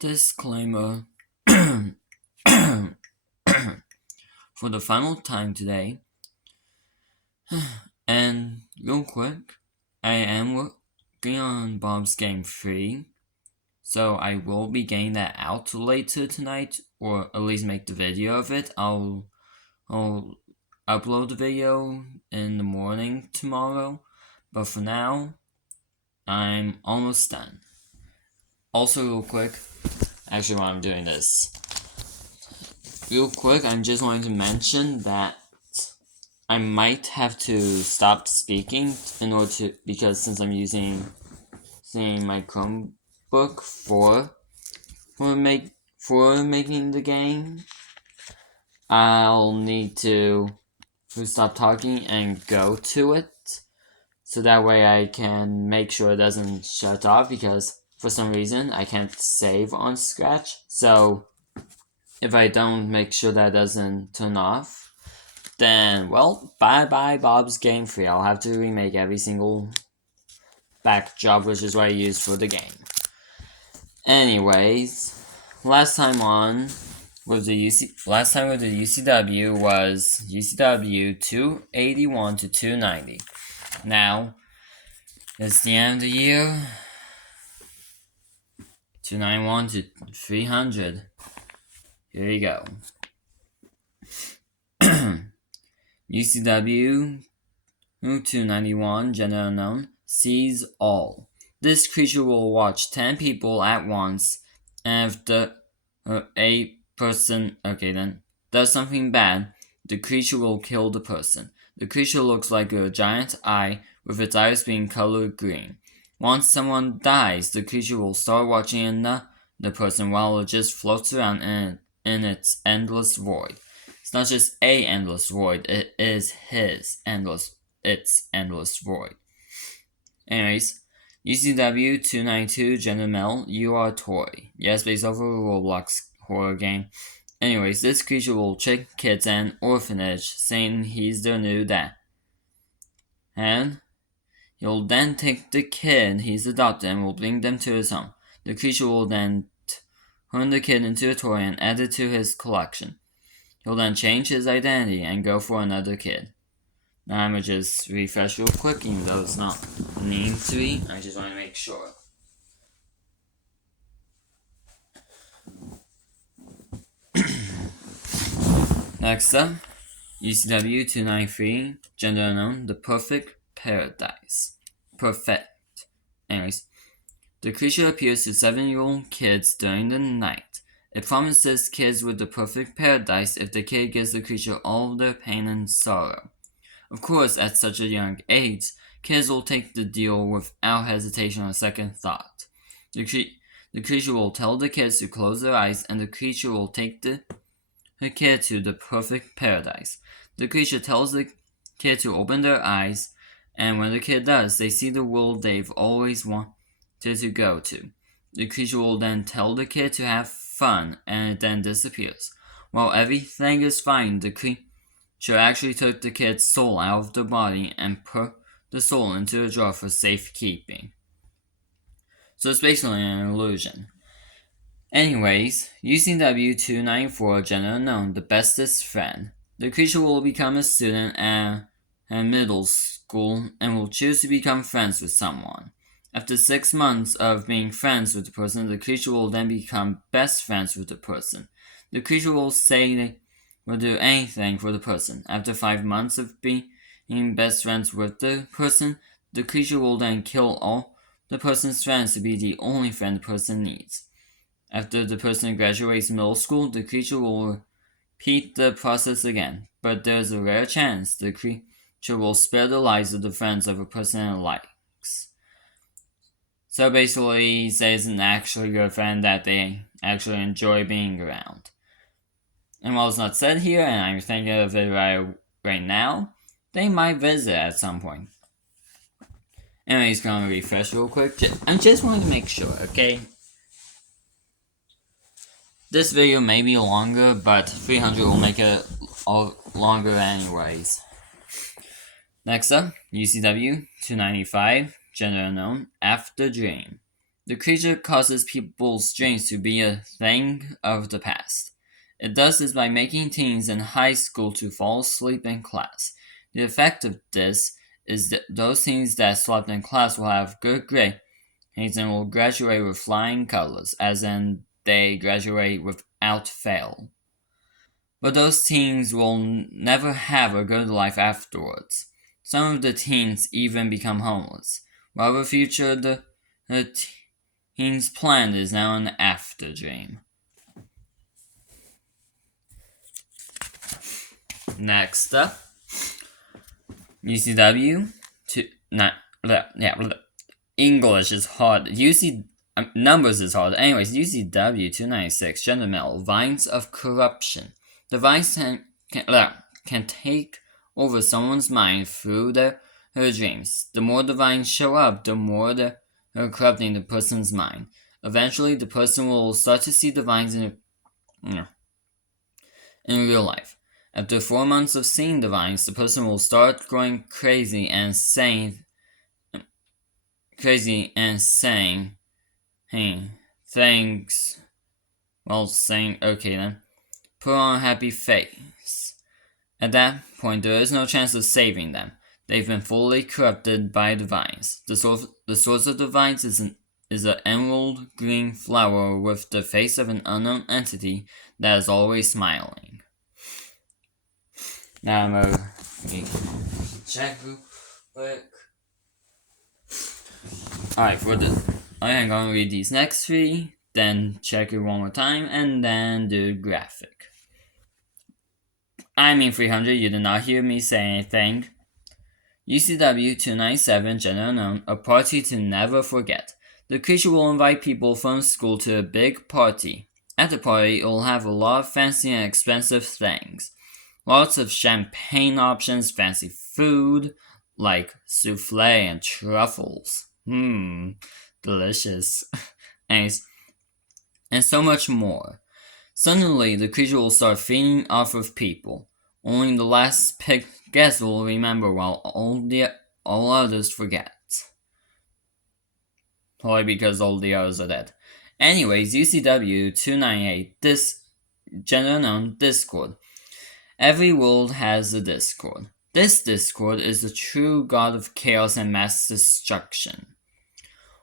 Disclaimer. For the final time today, and real quick, I am working on Bob's Game 3, so I will be getting that out later tonight, or at least make the video of it. I'll upload the video in the morning tomorrow, but for now, I'm almost done. Also, real quick, actually while I'm doing this, real quick, I'm just going to mention that I might have to stop speaking in order to, because since I'm using my Chromebook for making the game, I'll need to stop talking and go to it, so that way I can make sure it doesn't shut off, because for some reason I can't save on Scratch. So if I don't make sure that doesn't turn off, then, well, bye-bye Bob's Game 3. I'll have to remake every single back job, which is what I used for the game. Anyways, last time with the U.C.W was U.C.W 281 to 290. Now, it's the end of the year. 291 to 300. Here you go. U.C.W 291, gender unknown, sees all. This creature will watch 10 people at once, and if a person does something bad, the creature will kill the person. The creature looks like a giant eye, with its eyes being colored green. Once someone dies, the creature will start watching another person while it just floats around in its endless void. It's not just a endless void, it is its endless void. Anyways, U.C.W 292, gender male, you are a toy. Yes, based off of a Roblox horror game. Anyways, this creature will trick kids at an orphanage, saying he's their new dad. And he'll then take the kid he's adopted and will bring them to his home. The creature will then turn the kid into a toy and add it to his collection. He'll then change his identity and go for another kid. Now I'm going to just refresh real quick, even though it's not need to be. I just want to make sure. Next up, U.C.W 293, gender unknown, the perfect paradise. Perfect. Anyways, the creature appears to 7-year-old kids during the night. It promises kids with the perfect paradise if the kid gives the creature all of their pain and sorrow. Of course, at such a young age, kids will take the deal without hesitation or second thought. The creature will tell the kids to close their eyes, and the creature will take the kid to the perfect paradise. The creature tells the kid to open their eyes, and when the kid does, they see the world they've always wanted to go to. The creature will then tell the kid to have fun, and it then disappears. While everything is fine, the creature actually took the kid's soul out of the body and put the soul into a jar for safekeeping. So it's basically an illusion. Anyways, U.C.W 294, gender unknown, the bestest friend. The creature will become a student at middle school and will choose to become friends with someone. After 6 months of being friends with the person, the creature will then become best friends with the person. The creature will say they will do anything for the person. After 5 months of being best friends with the person, the creature will then kill all the person's friends to be the only friend the person needs. After the person graduates middle school, the creature will repeat the process again, but there's a rare chance the creature will spare the lives of the friends of a person it likes. So basically, he says it's actually your friend that they actually enjoy being around. And while it's not said here, and I'm thinking of it right now, they might visit at some point. Anyways, gonna refresh real quick. I just wanted to make sure, okay? This video may be longer, but 300 will make it all longer anyways. Next up, U.C.W 295, gender unknown, After Dream. The creature causes people's dreams to be a thing of the past. It does this by making teens in high school to fall asleep in class. The effect of this is that those teens that slept in class will have good grades and will graduate with flying colors, as in they graduate without fail. But those teens will never have a good life afterwards. Some of the teens even become homeless. While the future the teens planned is now an after dream. Next up, U.C.W. English is hard. Numbers is hard. Anyways, U.C.W. 296, gender male, vines of corruption. The vines can take over someone's mind through their dreams. The more the vines show up, the more they're corrupting the person's mind. Eventually, the person will start to see the vines in real life. After 4 months of seeing the vines, the person will start going crazy and saying, hey, thanks. Well, saying, okay then. Put on a happy face. At that point, there is no chance of saving them. They've been fully corrupted by the vines. The source of the vines is an emerald green flower with the face of an unknown entity that is always smiling. Now I'm going to check real quick. Alright, I'm going to read these next three, then check it one more time, and then do graphic. I mean 300, you did not hear me say anything. U.C.W 297, gender unknown, a party to never forget. The creature will invite people from school to a big party. At the party, it will have a lot of fancy and expensive things. Lots of champagne options, fancy food, like souffle and truffles. Delicious. And so much more. Suddenly, the creature will start feeding off of people. Only the last picked guest will remember while all others forget. Probably because all the others are dead. Anyways, U.C.W 298, this gender unknown Discord. Every world has a Discord. This Discord is the true god of chaos and mass destruction.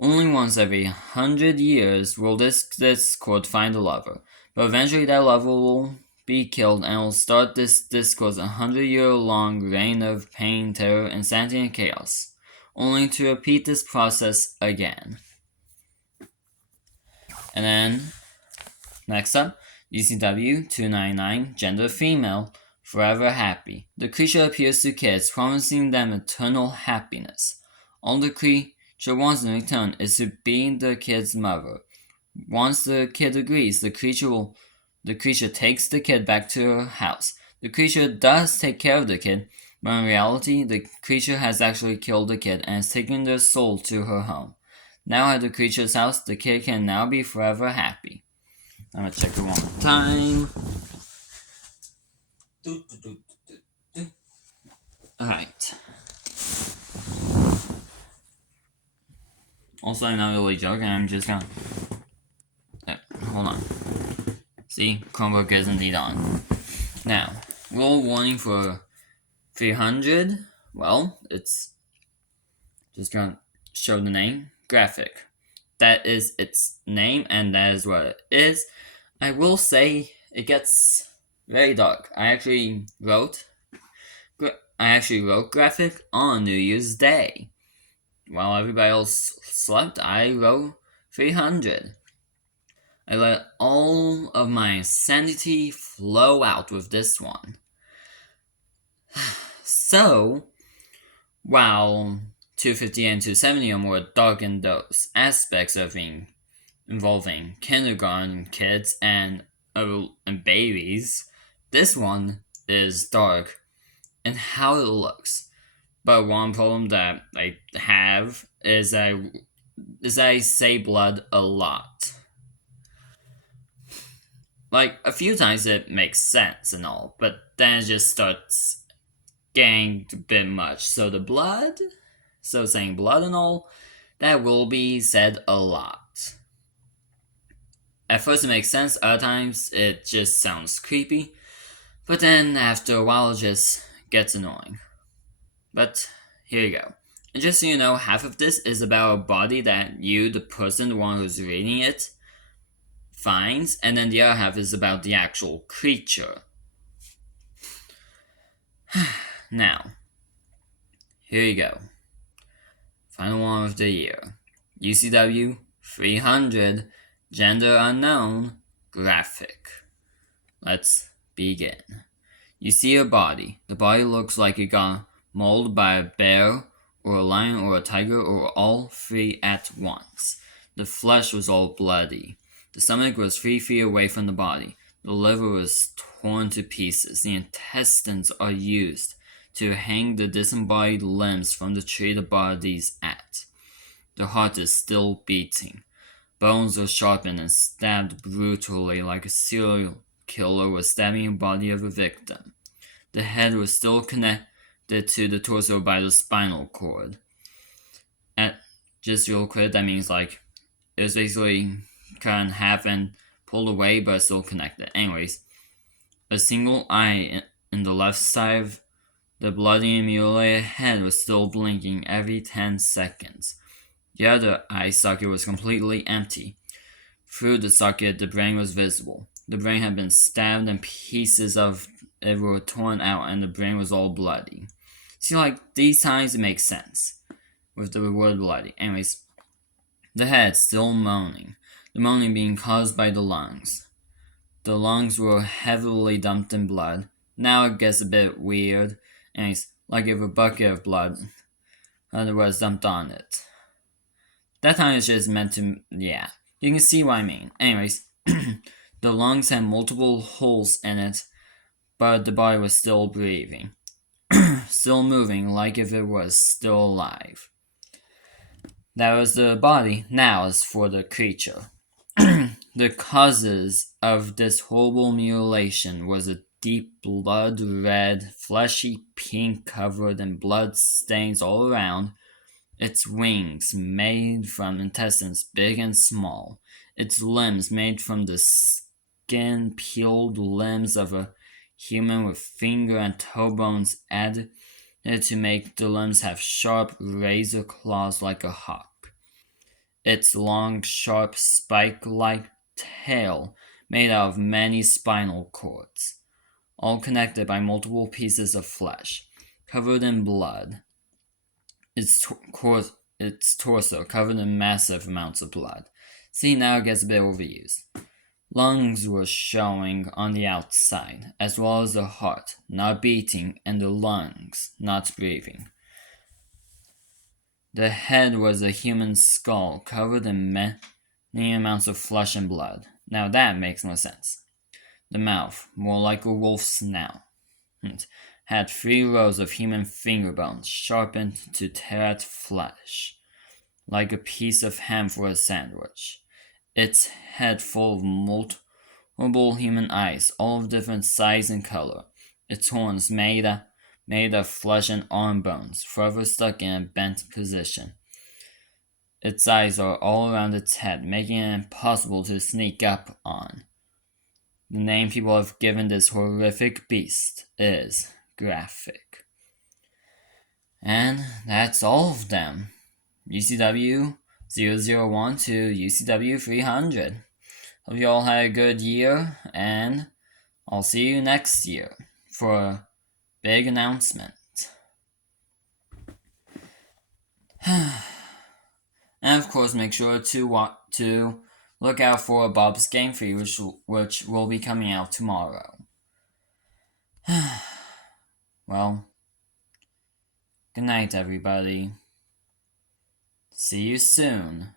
Only once every 100 years will this Discord find a lover, but eventually that lover will be killed and will start this Discord's 100-year-long reign of pain, terror, insanity, and chaos, only to repeat this process again. And then, next up, U.C.W 299, gender female, forever happy. The creature appears to kids, promising them eternal happiness. All the creature wants in return is to be the kid's mother. Once the kid agrees, the creature takes the kid back to her house. The creature does take care of the kid, but in reality, the creature has actually killed the kid and has taken their soul to her home. Now at the creature's house, the kid can now be forever happy. I'm gonna check it one more time. Alright. Also, I'm not really joking, I'm just gonna... hold on. See, Chromebook is indeed on. Now, roll warning for 300. Well, it's just gonna show the name. Graphic. That is its name, and that is what it is. I will say it gets very dark. I actually wrote graphic on New Year's Day. While everybody else slept, I wrote 300. I let all of my sanity flow out with this one. So, while 250 and 270 are more dark in those aspects of involving kindergarten kids and babies, this one is dark in how it looks. But one problem that I have is I say blood a lot. Like, a few times it makes sense and all, but then it just starts getting a bit much. So saying blood and all, that will be said a lot. At first it makes sense, other times it just sounds creepy, but then after a while it just gets annoying. But here you go. And just so you know, half of this is about a body that you, the person, the one who's reading it, finds, and then the other half is about the actual creature. Now, here you go. Final one of the year. U.C.W 300, gender unknown, graphic. Let's begin. You see a body. The body looks like it got mauled by a bear or a lion or a tiger or all three at once. The flesh was all bloody. The stomach was 3 feet away from the body. The liver was torn to pieces. The intestines are used to hang the disembodied limbs from the tree the body's at. The heart is still beating. Bones are sharpened and stabbed brutally like a serial killer was stabbing the body of a victim. The head was still connected to the torso by the spinal cord. Just real quick, that means like it was basically cut in half and pulled away, but still connected. Anyways, a single eye in the left side of the bloody and mutilated head was still blinking every 10 seconds. The other eye socket was completely empty. Through the socket, the brain was visible. The brain had been stabbed and pieces of it were torn out and the brain was all bloody. See, like, these times it makes sense with the word bloody. Anyways, the head still moaning. The moaning being caused by the lungs. The lungs were heavily dumped in blood. Now it gets a bit weird. Anyways, like if a bucket of blood was dumped on it. That time it's just meant to, yeah. You can see what I mean. Anyways, the lungs had multiple holes in it, but the body was still breathing. Still moving like if it was still alive. That was the body. Now as for the creature. The causes of this horrible mutilation was a deep blood red, fleshy pink covered in blood stains all around. Its wings made from intestines big and small. Its limbs made from the skin peeled limbs of a human with finger and toe bones added to make the limbs have sharp razor claws like a hawk. Its long, sharp, spike-like tail made out of many spinal cords, all connected by multiple pieces of flesh, covered in blood. Its torso covered in massive amounts of blood. See, now it gets a bit overused. Lungs were showing on the outside, as well as the heart not beating and the lungs not breathing. The head was a human skull covered in many amounts of flesh and blood. Now that makes no sense. The mouth, more like a wolf's snout, had 3 rows of human finger bones sharpened to tear at flesh, like a piece of ham for a sandwich. Its head full of multiple human eyes, all of different size and color. Its horns made of flesh and arm bones, forever stuck in a bent position. Its eyes are all around its head, making it impossible to sneak up on. The name people have given this horrific beast is graphic. And that's all of them. U.C.W 001 to U.C.W 300. Hope you all had a good year, and I'll see you next year for a big announcement. And of course, make sure to look out for Bob's Game Free, which will be coming out tomorrow. Well, good night, everybody. See you soon.